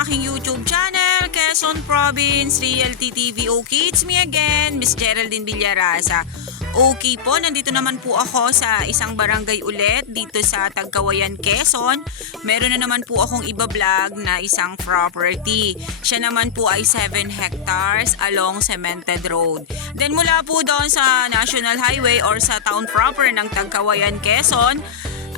aking YouTube channel, Quezon Province Realty TV. Okay, it's me again, Miss Geraldine Villarasa. Okay po, nandito naman po ako sa isang barangay ulit dito sa Tagkawayan, Quezon. Meron na naman po akong iba-vlog na isang property. Siya naman po ay 7 hectares along Cemented Road. Then mula po doon sa National Highway or sa town proper ng Tagkawayan, Quezon,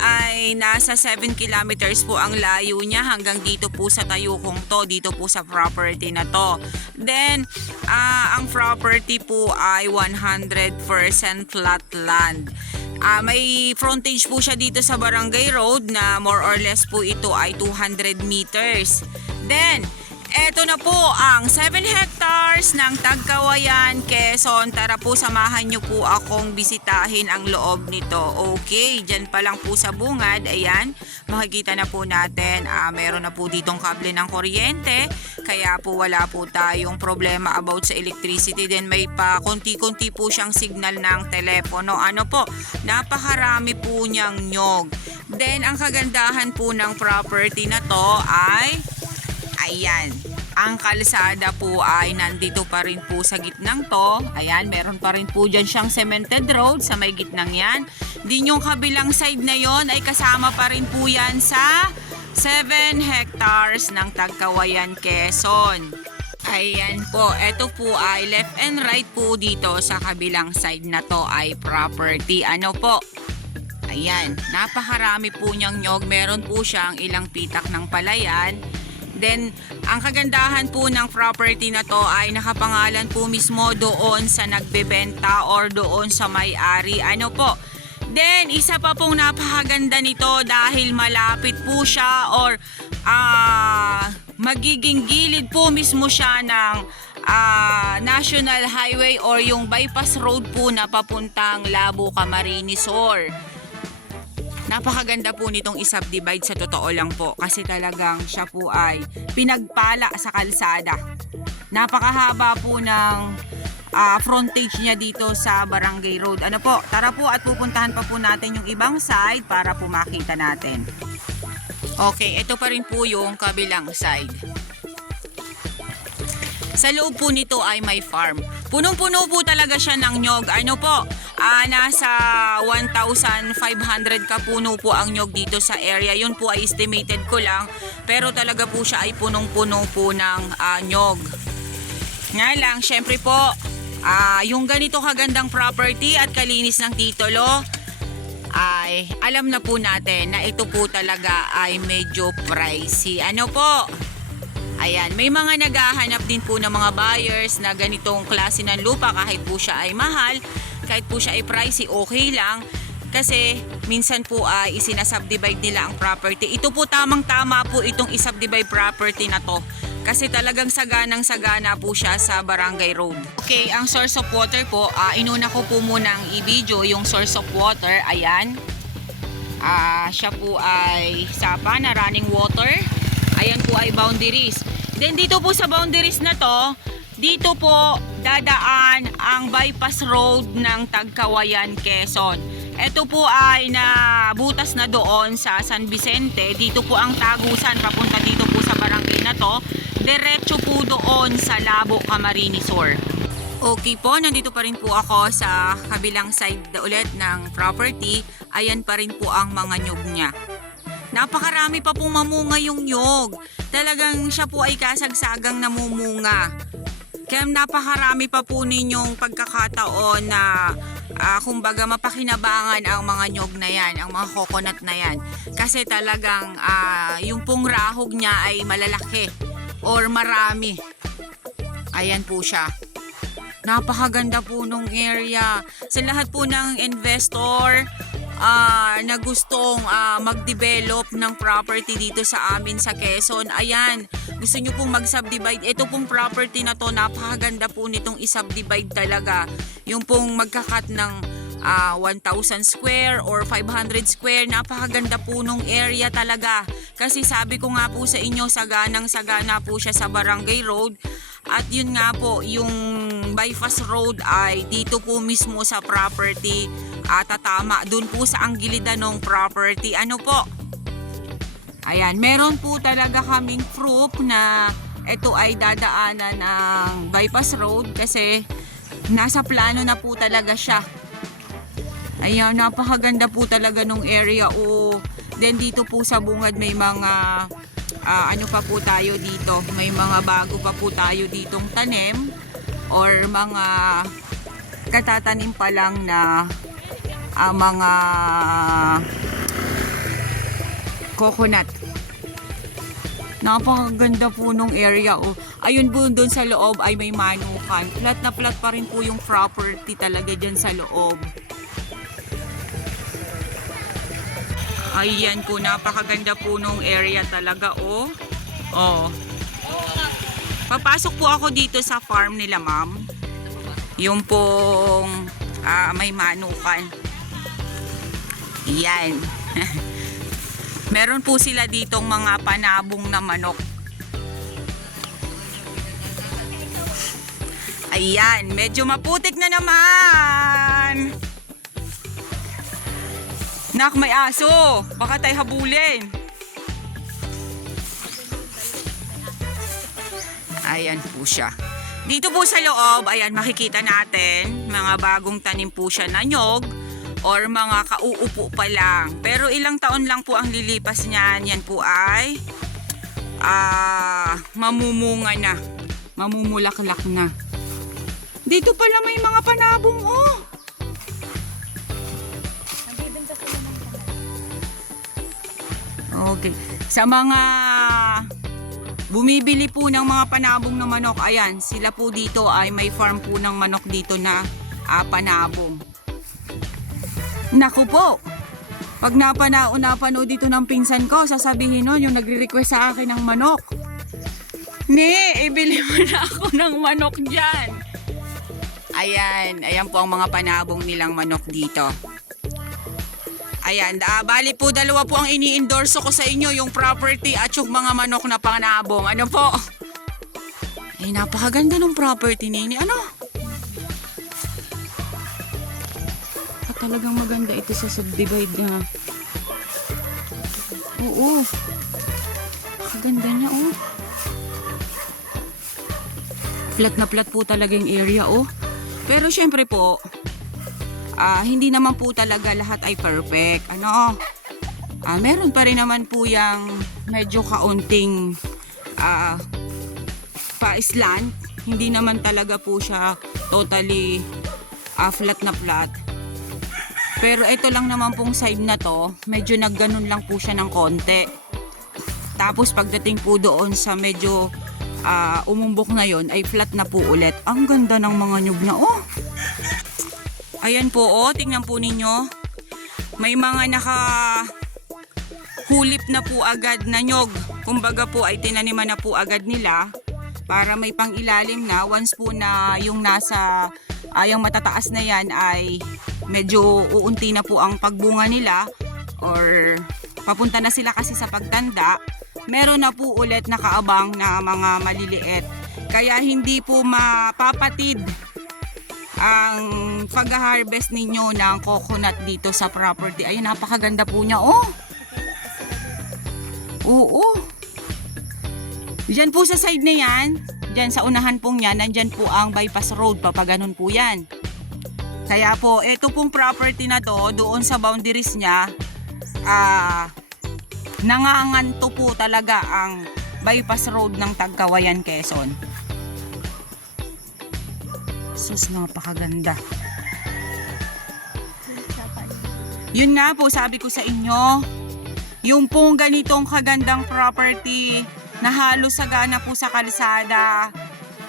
ay nasa 7 kilometers po ang layo niya hanggang dito po sa Tayukong to, dito po sa property na to. Then, ang property po ay 100% flat land. May frontage po siya dito sa Barangay Road na more or less po ito ay 200 meters. Then, eto na po ang 7 hectares ng Tagkawayan, Quezon. Tara po, samahan nyo po akong bisitahin ang loob nito. Okay, dyan pa lang po sa bungad, ayan, makikita na po natin, meron na po ditong kable ng kuryente. Kaya po wala po tayong problema about sa electricity. Then may pa konti-konti po siyang signal ng telepono. Ano po, napakarami po niyang nyog. Then ang kagandahan po ng property na to ay ayan, ang kalsada po ay nandito pa rin po sa gitnang to. Ayan, meron pa rin po dyan siyang cemented road sa may gitnang yan. Din yung kabilang side na yon ay kasama pa rin po yan sa 7 hectares ng Tagkawayan, Quezon. Ayan po, eto po ay left and right po dito sa kabilang side na to ay property. Ano po? Ayan, napakarami po niyang nyog. Meron po siyang ilang pitak ng palayan. Then, ang kagandahan po ng property na to ay nakapangalan po mismo doon sa nagbebenta or doon sa may-ari. Ano po? Then, isa pa pong napakaganda nito dahil malapit po siya or magiging gilid po mismo siya ng National Highway or yung bypass road po na papuntang Labo, Camarines Sur. Napakaganda po nitong i-subdivide sa totoo lang po kasi talagang siya po ay pinagpala sa kalsada. Napakahaba po ng frontage niya dito sa Barangay Road. Ano po, tara po at pupuntahan pa po natin yung ibang side para po makita natin. Okay, ito pa rin po yung kabilang side. Sa loob po nito ay may farm. Punong-puno po talaga siya ng nyog. Ano po? Nasa 1,500 kapuno po ang nyog dito sa area. Yun po ay estimated ko lang. Pero talaga po siya ay punong-puno po ng nyog. Nga lang, syempre po, yung ganito kagandang property at kalinis ng titulo, ay alam na po natin na ito po talaga ay medyo pricey. Ano po? Ayan, may mga naghahanap din po ng mga buyers na ganitong klase ng lupa kahit po siya ay mahal, kahit po siya ay pricey, okay lang. Kasi minsan po ay isinasubdivide nila ang property. Ito po tamang-tama po itong isubdivide property na to. Kasi talagang saganang-sagana po siya sa Barangay Road. Okay, ang source of water po, inuna ko po munang i-video yung source of water. Ayan, siya po ay sapa na running water. Ayan po ay boundaries. Then dito po sa boundaries na to, dito po dadaan ang bypass road ng Tagkawayan, Quezon. Ito po ay nabutas na doon sa San Vicente. Dito po ang tagusan papunta dito po sa barangay na to. Diretso po doon sa Labo, Camarines Sur. Okay po, nandito pa rin po ako sa kabilang side ulit ng property. Ayan pa rin po ang mga nyog niya. Napakarami pa pong mamunga yung nyog. Talagang siya po ay kasagsagang namumunga. Kaya napakarami pa po ninyong pagkakataon na kumbaga mapakinabangan ang mga nyog na yan, ang mga coconut na yan. Kasi talagang yung pong rahog niya ay malalaki or marami. Ayan po siya. Napakaganda po nung area. Sa lahat po ng investor na gustong mag-develop ng property dito sa amin sa Quezon. Ayan, gusto nyo pong mag-subdivide. Ito pong property na to, napakaganda po nitong i-subdivide talaga. Yung pong magkakat ng 1,000 square or 500 square, napakaganda po nung area talaga. Kasi sabi ko nga po sa inyo, saganang-sagana po siya sa Barangay Road. At yun nga po, yung bypass road ay dito po mismo sa property tatama. Doon po sa anggilidan ng property. Ano po? Ayan, meron po talaga kaming proof na ito ay dadaanan ng bypass road kasi nasa plano na po talaga siya. Ayan, napakaganda po talaga nung area. Then dito po sa bungad may mga ano pa po tayo dito. May mga bago pa po tayo ditong tanim or mga katatanim pa lang na mga coconut. Napakaganda po nung area. Ayun po doon sa loob ay may manukan. Flat na flat pa rin po yung property talaga dyan sa loob. Ayan po, napakaganda po nung area talaga. Papasok po ako dito sa farm nila, ma'am. Yung pong may manukan. Yan. Meron po sila ditong mga panabong na manok. Ayan, medyo maputik na naman. Nak, may aso. Baka tayo habulin. Ayan po siya. Dito po sa loob, ayan, makikita natin, mga bagong tanim po siya na nyog or mga kauupo pa lang. Pero ilang taon lang po ang lilipas niyan. Yan po ay mamumunga na. Mamumulaklak na. Dito pala may mga panabong, Okay. Sa mga bumibili po ng mga panabong na manok, ayan, sila po dito ay may farm po ng manok dito na panabong. Naku po, pag napanood dito ng pinsan ko, sasabihin nun yung nagre-request sa akin ng manok. Ibili mo na ako ng manok dyan. Ayan po ang mga panabong nilang manok dito. Ayan, bali po dalawa po ang ini-endorso ko sa inyo, yung property at yung mga manok na panabong. Ano po? Ay, napakaganda ng property nini. Ano? Talagang maganda ito sa subdivide na. Oo. Kaganda niya, Flat na flat po talaga yung area, Pero syempre po, hindi naman po talaga lahat ay perfect. Meron pa rin naman po yung medyo kaunting pa-slant. Hindi naman talaga po siya totally flat na flat. Pero ito lang naman pong side na to, medyo nagganon lang po siya ng konti. Tapos pagdating po doon sa medyo umumbok na yon ay flat na po ulit. Ang ganda ng mga nyug na, Ayan po, tingnan po ninyo. May mga nakahulip na po agad na nyog. Kumbaga po ay tinaniman na po agad nila para may pang-ilalim na. Once po na yung nasa, yung matataas na yan ay medyo uunti na po ang pagbunga nila or papunta na sila kasi sa pagtanda, meron na po ulit nakaabang na mga maliliit. Kaya hindi po mapapatid ang pag-harvest ninyo ng coconut dito sa property. Ayun, napakaganda po niya, Oo. Diyan po sa side na yan, diyan sa unahan pong yan, nandyan po ang bypass road, papaganon po yan. Kaya po, ito pong property na to, doon sa boundaries niya, nanganganto po talaga ang bypass road ng Tagkawayan, Quezon. Sus, napakaganda. Yun nga po, sabi ko sa inyo, yung pong ganitong kagandang property na halos sagana po sa kalsada.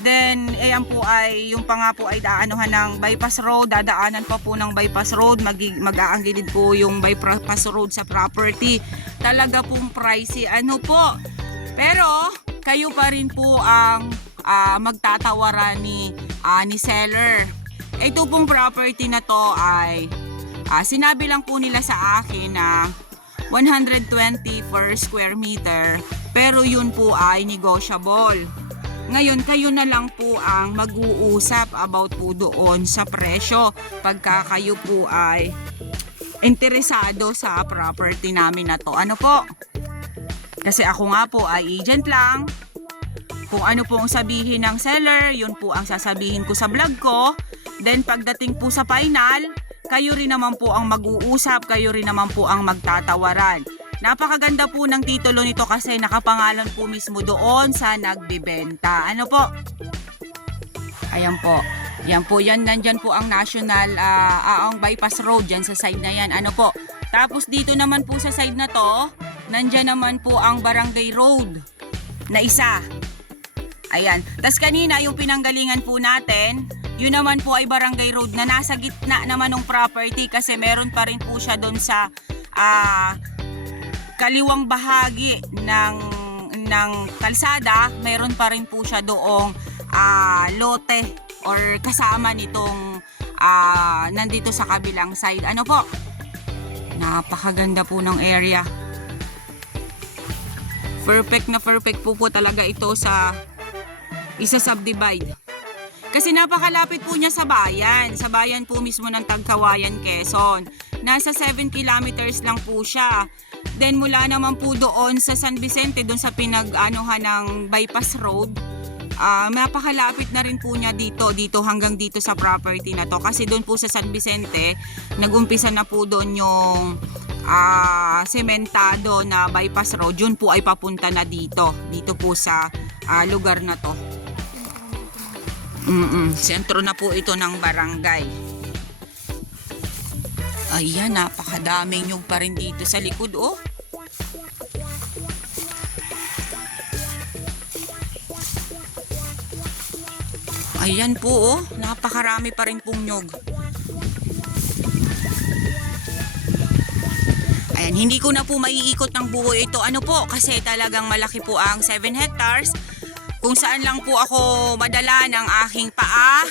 Then, ayan po ay, yung pa nga po ay daanuhan ng bypass road, dadaanan pa po ng bypass road, mag-aangilid po yung bypass road sa property. Talaga pong pricey, po. Pero, kayo pa rin po ang magtatawaran ni seller. Ito pong property na to ay, sinabi lang po nila sa akin na 120 per square meter, pero yun po ay negotiable. Ngayon, kayo na lang po ang mag-uusap about po doon sa presyo pagka kayo po ay interesado sa property namin na to. Ano po? Kasi ako nga po ay agent lang. Kung ano po ang sabihin ng seller, yun po ang sasabihin ko sa vlog ko. Then pagdating po sa final, kayo rin naman po ang mag-uusap, kayo rin naman po ang magtatawaran. Napakaganda po ng titulo nito kasi nakapangalan po mismo doon sa nagbebenta. Ano po? Ayan po. Yan po yan. Nandyan po ang National ang bypass road dyan sa side na yan. Ano po? Tapos dito naman po sa side na to, nandyan naman po ang barangay road na isa. Ayan. Tapos kanina yung pinanggalingan po natin, yun naman po ay barangay road na nasa gitna naman ng property kasi meron pa rin po siya doon sa kaliwang bahagi ng kalsada. Meron pa rin po siya doong lote or kasama nitong nandito sa kabilang side. Ano po? Napakaganda po ng area. Perfect na perfect po talaga ito sa isa-subdivide. Kasi napakalapit po niya sa bayan. Sa bayan po mismo ng Tagkawayan, Quezon. Nasa 7 kilometers lang po siya. Then mula naman po doon sa San Vicente, doon sa pinag-anuhan ng bypass road, napakalapit na rin po niya dito hanggang dito sa property na to. Kasi doon po sa San Vicente, nag-umpisa na po doon yung sementado na bypass road. Yun po ay papunta na dito po sa lugar na to. Sentro na po ito ng barangay. Ayan, napakadaming nyug pa rin dito sa likod, oh. Ayan po, oh. Napakarami pa rin pong nyug. Ayan, hindi ko na po maiikot ng buo ito. Ano po, kasi talagang malaki po ang 7 hectares. Kung saan lang po ako madala ng aking paa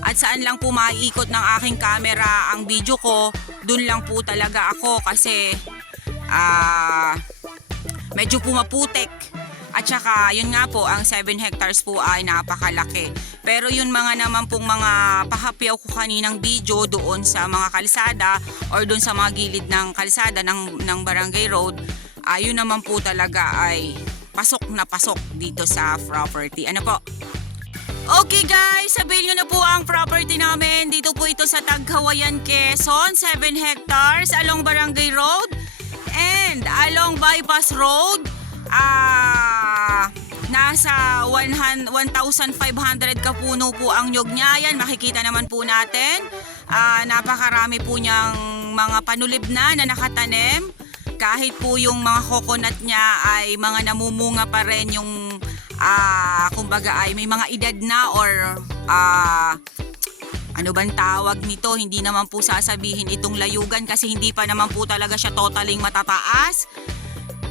at saan lang po maiikot ng aking camera ang video ko, dun lang po talaga ako kasi medyo pumaputik. At saka yun nga po, ang 7 hectares po ay napakalaki. Pero yun naman pong mga pahapyaw ko kaninang video doon sa mga kalsada or doon sa mga gilid ng kalsada ng barangay road, yun naman po talaga ay pasok na pasok dito sa property. Ano po? Okay guys, sabihin nyo na po ang property namin. Dito po ito sa Tagkawayan, Quezon. 7 hectares along Barangay Road and along Bypass Road. Nasa 1,500 kapuno po ang nyog niya. Yan, makikita naman po natin. Napakarami po niyang mga panulib na nakatanim. Kahit po yung mga coconut niya ay mga namumunga pa rin yung kumbaga ay may mga edad na or ano bang tawag nito, hindi naman po sasabihin itong layugan kasi hindi pa naman po talaga siya totaling matataas.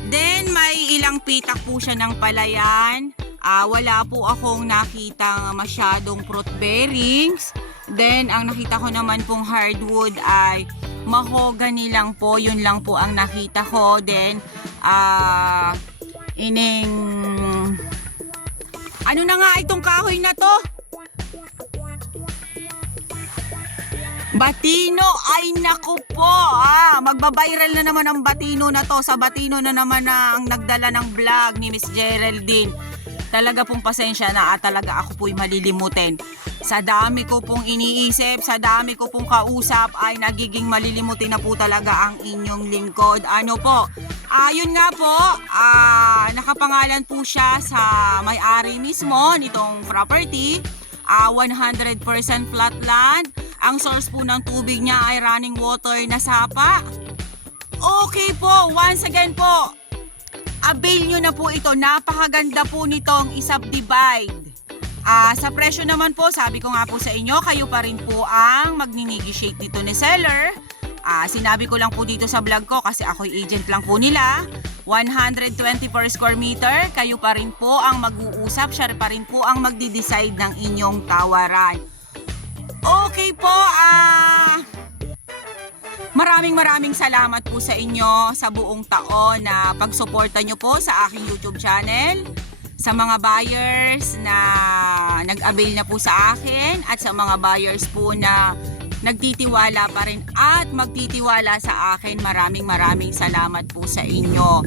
Then may ilang pitak po siya ng palayan. Wala po akong nakita masyadong fruit bearings. Then ang nakita ko naman pong hardwood ay mahogany lang po, yun lang po ang nakita ko. Then ano na nga itong kahoy na to? Batino, ay naku po. Magbabiral na naman ang Batino na to. Sa Batino na naman na ang nagdala ng vlog ni Miss Geraldine. Talaga pong pasensya na talaga ako po'y malilimutin. Sa dami ko pong iniisip, sa dami ko pong kausap ay nagiging malilimutin na po talaga ang inyong lingkod. Ano po? Yun nga po, nakapangalan po siya sa may-ari mismo nitong property. 100% flat land. Ang source po ng tubig niya ay running water na sapa. Okay po, once again po, avail nyo na po ito. Napakaganda po nitong isubdivide. Sa presyo naman po, sabi ko nga po sa inyo, kayo pa rin po ang magni-negotiate nito ni seller. Sinabi ko lang po dito sa vlog ko kasi ako'y agent lang po nila. 120 per square meter, kayo pa rin po ang mag-uusap, siya pa rin po ang magdi-decide ng inyong tawaran. Okay po, maraming salamat po sa inyo sa buong taon na pagsuporta nyo po sa aking YouTube channel. Sa mga buyers na nag-avail na po sa akin at sa mga buyers po na nagtitiwala pa rin at magtitiwala sa akin, maraming salamat po sa inyo.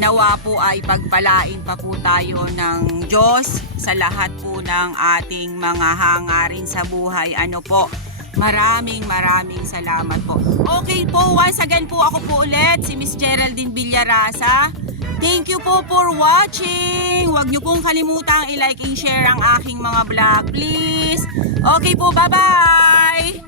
Nawa po ay pagpalain pa po tayo ng Diyos sa lahat po ng ating mga hangarin sa buhay. Ano po? Maraming salamat po. Okay po, once again po ako po ulit, si Miss Geraldine Villarasa. Thank you po for watching. Huwag niyo pong kalimutang i-like and share ang aking mga vlog, please. Okay po, bye-bye!